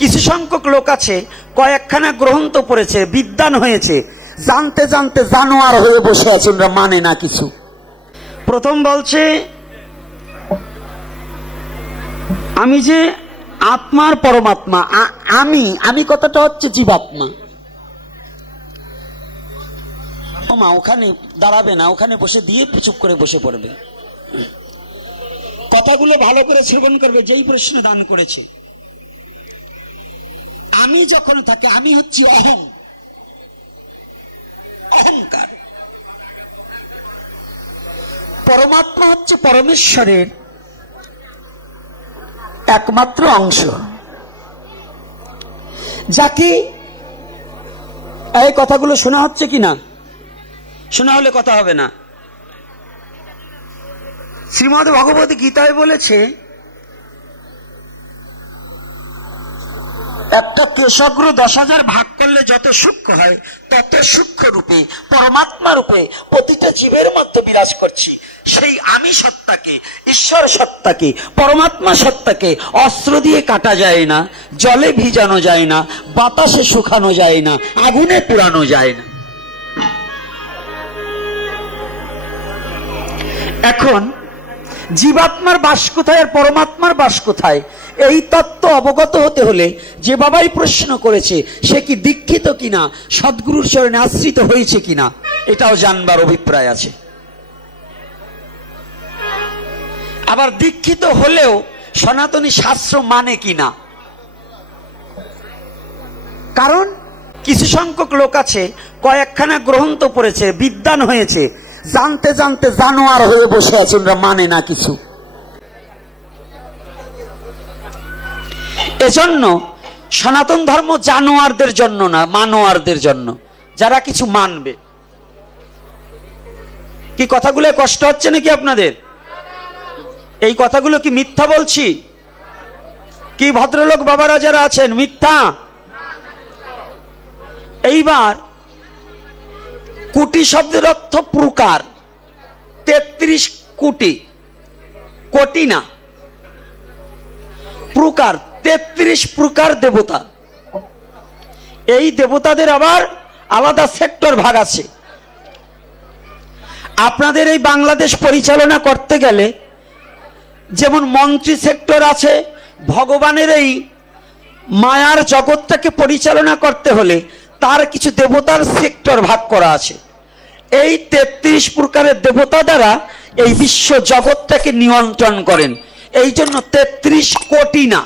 কিছু সংখ্যক লোক আছে কয়েকখানা গ্রন্থ পড়েছে, বিদ্বান হয়েছে, জানতে জানতে জানোয়ার হয়ে বসে আছে, ওরা মানে না কিছু। প্রথম বলছে আমি যে আত্মার পরমাত্মা। আমি কথাটা হচ্ছে জীবাত্মা। মা ওখানে দাঁড়াবে না, ওখানে বসে দিয়ে চুপ করে বসে পড়বে। কথাগুলো ভালো করে শ্রবণ করবে। যেই প্রশ্ন দান করেছে, আমি যখন থাকে আমি হচ্ছি অহংকার। পরমাত্মা হচ্ছে পরমেশ্বরের একমাত্র অংশ, যাকে এই কথাগুলো শোনা হচ্ছে কিনা? শোনা হলে কথা হবে না। শ্রীমদ্ ভগবত গীতায় বলেছে একটা কেশগ্র 10,000 ভাগ করলে যত সূক্ষ্ম হয় তত সূক্ষ্ম রূপে পরমাত্মা রূপে প্রতিটা জীবের মধ্যে বিরাজ করছি। সেই আমি সত্তাকে, ঈশ্বর সত্তাকে, পরমাত্মা সত্তাকে অস্ত্র দিয়ে কাটা যায় না, জলে ভিজানো যায় না, বাতাসে শুকানো যায় না, আগুনে পুরানো যায় না। এখন জীবাত্মার বাস কোথায় আর পরমাত্মার বাস কোথায়, এই তত্ত্ব অবগত হতে হলে যে বাবাই প্রশ্ন করেছে সে কি দীক্ষিত কিনা, সদ্গুরুর চরণে আশ্রিত হয়েছে কিনা, এটাও জানবার অভিপ্রায় আছে। আবার দীক্ষিত হলেও সনাতনী শাস্ত্র মানে কিনা। কারণ কিছু সংখ্যক লোক আছে কয়েকখানা গ্রন্থ পড়েছে, বিদ্বান হয়েছে, জানতে জানতে জানোয়ার হয়ে বসে আছে, ওরা মানে না কিছু। এজন্য সনাতন ধর্ম জানোয়ারদের জন্য না, মানোয়ারদের জন্য, যারা কিছু মানবে। কি কথাগুলো কষ্ট হচ্ছে নাকি আপনাদের? এই কথাগুলো কি মিথ্যা বলছি? কি ভদ্রলোক বাবারা যারা আছেন মিথ্যা? এইবার কোটি শব্দের অর্থ প্রকার, 33 কোটি, কোটি না, প্রকার, 33 প্রকার দেবতা। এই দেবতাদের আবার আলাদা সেক্টর ভাগ আছে। আপনাদের এই বাংলাদেশ পরিচালনা করতে গেলে যেমন মন্ত্রী সেক্টর আছে, ভগবানের এই মায়ার জগৎটাকে পরিচালনা করতে হলে তার কিছু দেবতার সেক্টর ভাগ করা আছে। এই 33 প্রকারের দেবতা দ্বারা এই বিশ্ব জগৎটাকে নিয়ন্ত্রণ করেন। এই জন্য 33 কোটি না,